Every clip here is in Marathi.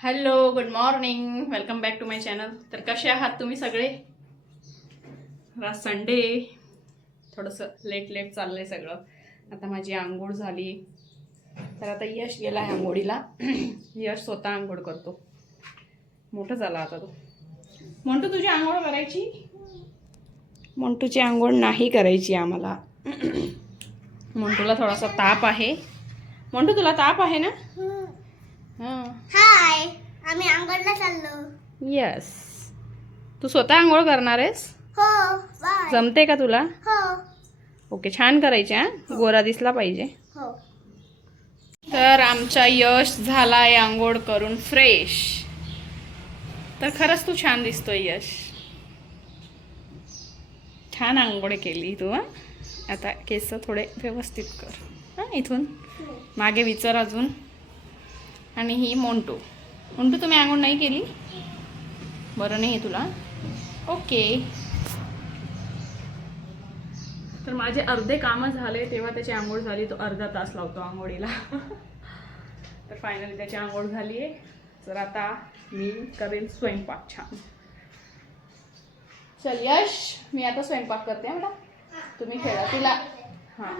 Hello, good morning, welcome back to my channel. तर कसे आहात तुम्ही सगळे? आज संडे, थोडंसं लेट चाललंय सगळं. आता माझी आंघोळ झाली, तर आता यश गेला आहे आंघोळीला. यश स्वतः आंघोळ करतो, मोठं झाला आता तो. मोंटू तुझी आंघोळ करायची? मोंटूची आंघोळ नाही करायची आम्हाला. मोंटूला थोडासा ताप आहे. मोंटू तुला ताप आहे ना? हाय, आम्ही आंघोळला चाललो. यस. तू स्वतः आंघोळ करणार आहेस? हो. बाय. जमते का तुला? हो. ओके, छान करायचे हा, गोरा दिसला पाहिजे. हो. तर आमचा यश झालाय आंघोळ करून फ्रेश. तर खरंच तू छान दिसतोय यश. छान आंघोळ केली तू. हा, आता केस थोडे व्यवस्थित कर. हां, इथून मागे विचार अजून. आणि ही मोंटू. मोंटू तुम्ही आंघोळ नाही केली? बरं नाही आहे तुला? ओके. तर माझे अर्धे कामं झाले तेव्हा त्याची आंघोळ झाली. तो अर्धा तास लावतो आंघोळीला. तर फायनली त्याची आंघोळ झाली आहे. तर आता मी करेन स्वयंपाक छान. चल यश, मी आता स्वयंपाक करते बेटा. तुम्ही खेळा तिला. हां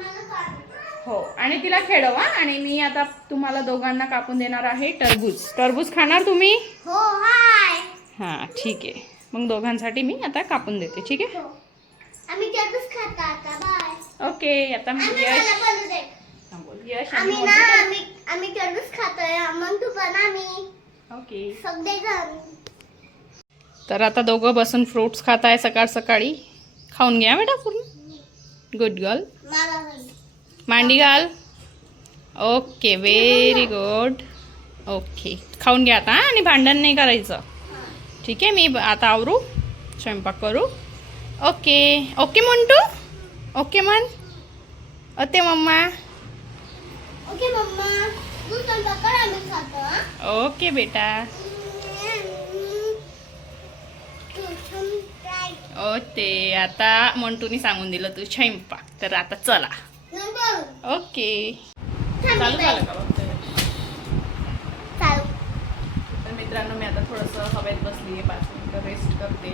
हो, आणि तिला खेळवा. आणि मी आता तुम्हाला दोघांना कापून देणार आहे टरबूज. टरबूज खाणार तुम्ही? हो. हाय. हां ठीक आहे. मग दोघांसाठी मी आता कापून देते. ठीक आहे. आम्ही टरबूज खाता आता. बाय. ओके. आता मी यश यश आणि आम्ही टरबूज खातोय. मग तू पण आम्ही. ओके. सगळेजण. तर आता दोघं बसून फ्रुट्स खात आहे सकाळ सकाळी. खाऊन घ्या बेटा पूर्ण. Good girl. मांडी घाल. Okay, very good. ओके, खाऊन घ्या आता. आणि भांडण नाही करायचं. ठीक आहे. मी आता आवरू, स्वयंपाक करू. Okay. Okay Montu. Okay man. Okay mamma. Okay mamma. तू स्वयंपाक कर, आम्ही खातो. ओके बेटा. ओके. आता मोंटूनी सांगून दिलं तू स्वयंपाक. तर आता चला. ओके. चालू झालं का बघतोय? तर मित्रांनो, मी आता थोडंसं हवेत बसली आहे. 5 मिनिटं रेस्ट करते.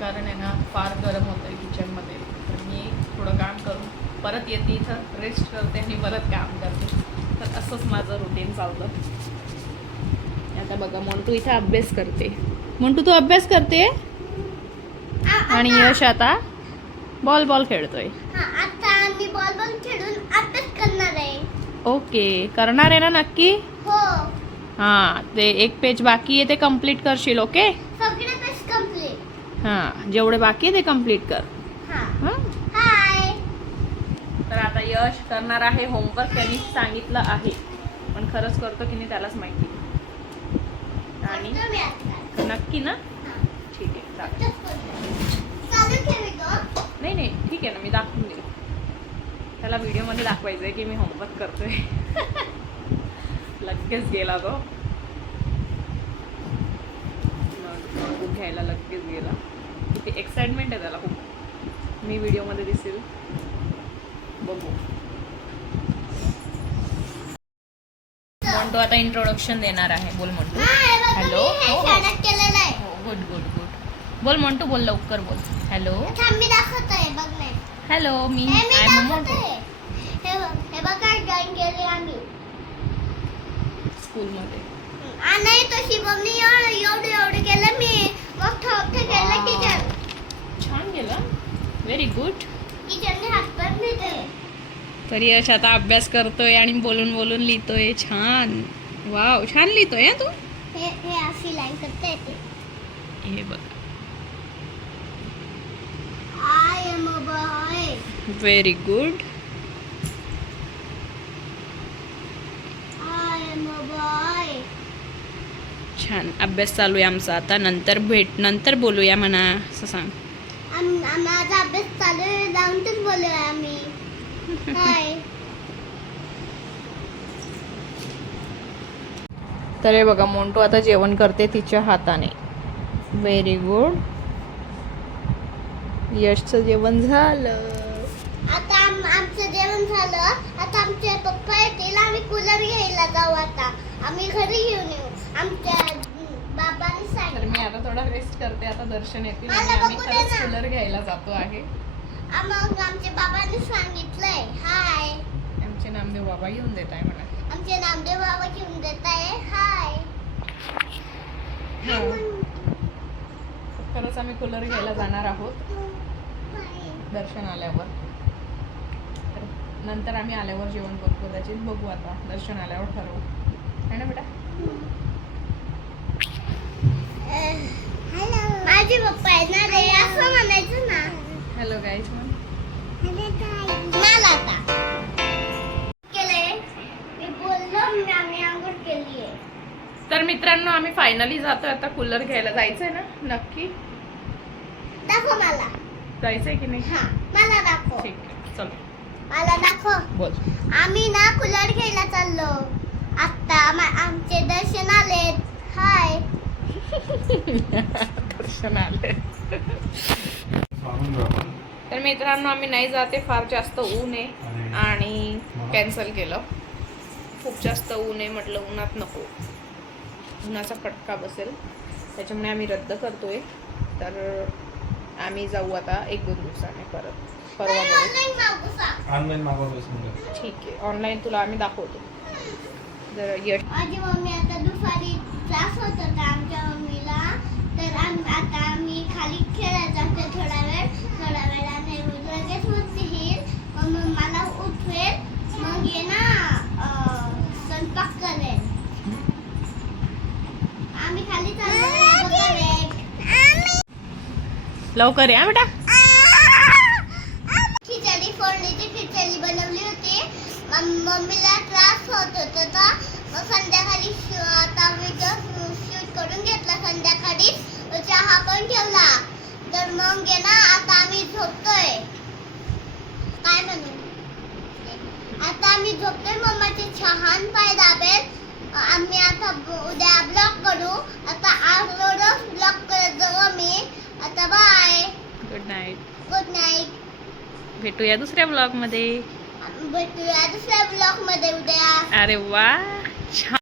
कारण आहे ना, फार गरम होतं आहे किचनमध्ये. तर मी थोडं काम करून परत येते इथं, रेस्ट करते आणि परत काम करते. तर असंच माझं रुटीन चालतं. आता बघा, मोंटू इथं अभ्यास करते. मोंटू तू अभ्यास करते आणि यश आता बॉल खेळतोय. आता आम्ही बॉल खेळून अभ्यास करणार आहे. ओके, करणार आहे ना नक्की? हो. हां, ते एक पेज बाकी आहे ते कंप्लीट करशील. ओके. सगळे पेज कंप्लीट. हां, जेवढे बाकी आहे ते कंप्लीट कर. हां. हाय. तर आता यश करणार आहे होमवर्क. त्यांनी सांगितलं आहे, पण खरंच करतो की नाही त्यालाच माहिती. आणि नक्की ना? ठीक आहे, नाही ठीक आहे ना, मी दाखवून देईन. त्याला व्हिडिओमध्ये दाखवायचं आहे की मी होमवर्क करतोय. लगेच गेला तो नोटबुक घ्यायला. लगेच गेला. किती एक्साइटमेंट आहे त्याला खूप. मी व्हिडिओमध्ये दिसेल, बघू. मोंटू आता इंट्रोडक्शन देणार आहे. बोल मोंटू. हॅलो. हो, गुड गुड गुड. बोल मोंटू, बोल लवकर बोल. हॅलो. मी दाखवतोय बघ नाही. हॅलो, मी हे बघा, ड्रॉइंग केली आम्ही स्कूलमध्ये. नाही तो शिवमनी एवढं केलं. मी मोठं केलं. किचन छान गेलं. Very good. किचनने हातपाय मिळते. तर यश आता अभ्यास करतोय आणि बोलून लिहितोय. छान. वाव, छान लिहितोय तू. हे अशी लाईन करता येते. हे बघ. I am a boy. Very good. I am a boy. छान अभ्यास चालू आहे आमचा. आता नंतर बोलूया म्हणा, असं सांग. माझा अभ्यास चालू आहे, जाऊनच बोलूया आम्ही. हाय. तर हे बघा, मोंटू आता जेवण करते तिच्या हाताने. Very good. यशचं जेवण झालं. आता आमचं जेवण झालं. आता आमचे पप्पा येतील. आम्ही कूलर घ्यायला जाऊ. आता आम्ही घरी घेऊन आमच्या बाबांनी तर सांगितलं. मी आता थोडा रेस्ट करते, आता दर्शन येतील मला आणि आम्ही बघू दे खरंच ना. कूलर घ्यायला जातो आहे. मग आमच्या बाबांनी सांगितलंय हाय. आमचे नामदेव बाबा येऊन देत आहे म्हणा. आमचे नामदेव बाबा घेऊन देत आहे हाय. खरंच आम्ही कूलर घ्यायला जाणार आहोत दर्शन आल्यावर. तर नंतर आम्ही आल्यावर जेवण करू, कदाचित बघू, आता दर्शन आल्यावर ठरवू, है ना बेटा? माझे पप्पा येणार आहे असं म्हणायचं ना. Hello guys. मला आता केलंय मी बोललो मी आम्ही आंघोळ केली आहे. तर मित्रांनो, आम्ही फायनली जातोय आता कूलर घ्यायला. जायचंय ना नक्की? दाखव मला. जायचंय की नाही? हा मला दाखव. ठीक आहे, चल मला दाखव. बोल. आम्ही ना कूलर घ्यायला चाललो आता. आमचे दर्शन आलेत हाय. दर्शन आले. तर मित्रांनो, आम्ही नाही जाते, फार जास्त ऊन आहे आणि कॅन्सल केलं. खूप जास्त ऊन आहे, म्हटलं उन्हात नको, उन्हाचा फटका बसेल, त्याच्यामुळे आम्ही रद्द करतोय. तर आम्ही जाऊ आता 1-2 दिवसाने परत, परवा बघू. ऑनलाईन मागू ठीक आहे, ऑनलाईन तुला आम्ही दाखवतो. जर यश माझी मम्मी आता दुपारी त्रास होत होता आमच्या मम्मीला, तर आता आम्ही खाली खेळायला जातो थोडा वेळाने. लगेच उठते मग मला उठवेल, मग ये ना स्वयंपाक करेल. आम्ही खाली चाललो लवकर या बेटा. खिचडी, फोडणीची खिचडी बनवली होती. मम्मीला त्रास होत होता, मग संध्याकाळी आता व्हिडिओ शूट करून घेतला. संध्याकाळी चहा पण ठेवला. तर मग आहे ना आता आम्ही झोपतोय. काय म्हणू, आता आम्ही झोपतोय. मम्माचे छान पाय दाबेल. आम्ही आता उद्या ब्लॉग करू. आता रोज ब्लॉग करत जाऊ आम्ही. आता bye, good night. Good night. भेटूया दुसऱ्या ब्लॉग मध्ये. भेटूया दुसऱ्या ब्लॉग मध्ये उद्या. अरे वा, छान.